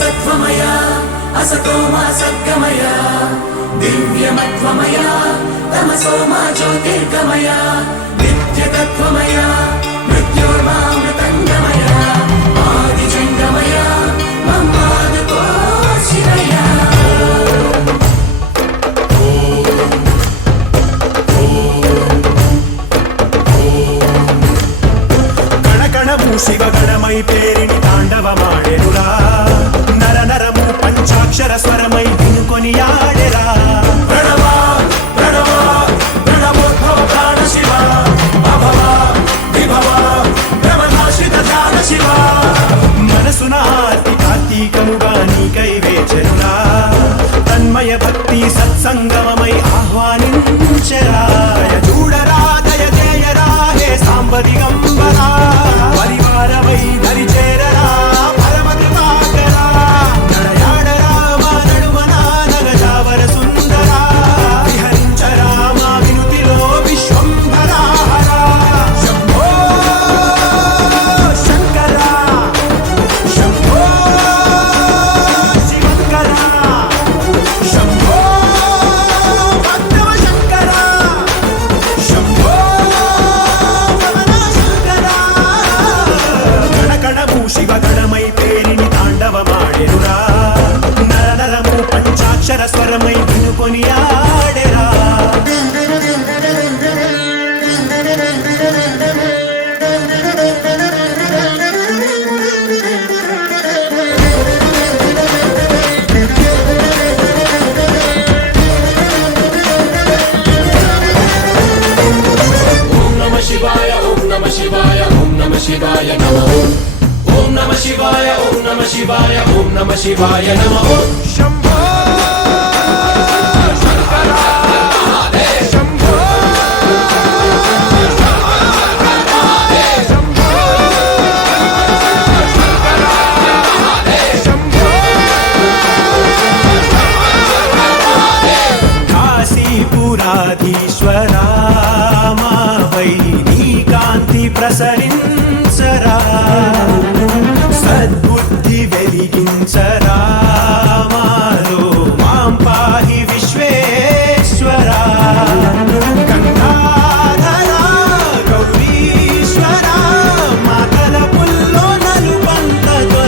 सत्त्वमय असतो मा सद्गमय दिव्यमत्वमय तमसो मा ज्योतिर्गमय नित्यतत्त्वमय मृत्योर्मामृतङ्गमय आदिजङ्गमय ममादतो शिवय शिवगणमयि पेरिणि ताण्डवमाडेरुरा नर नरमु पंचाक्षर स्वरमयि विनुकोनियाडेरा प्रणव प्रणव प्रणवोद्भव प्राण शिव अभव विभव ब्रह्मनाशित ध्यान शिव मनसुन आर्ति कार्तीकमुगा नीकै वेचरुरा तन्मय भक्ति सत्संगममयि आह्वानिंचरा చూడరా దయ చేయరా హే సాంబ దిగంబరా పరివారమై దరి చేరరా పరమ కృపాకరా నడయాడరా మా నడుమన నగజావర సుందరా విహరించరా మా వినుతిలో విశ్వంభరా శంభో శంకర శంభో శివంకర శంభో భక్తవ శంకర శంభో శివగణమై పేరిణి తాండవమాడెరురా నర నరము పంచాక్షర స్వరమై వినుకొనియాడెరా ఓం నమః శివాయ ఓం నమః శివాయ ఓం నమః శివాయ నమః ఓం నమః శివాయ ఓం నమః శివాయ ఓం నమః శివాయ నమః శంభో శంకర మహాదేవ్ శంభో శంభో శంకర మహాదేవ్ శంభో కాశీపురాధీశ్వరా మా వై నీ కాంతి ప్రసరించరా సద్బుద్ధి వెలిగించరా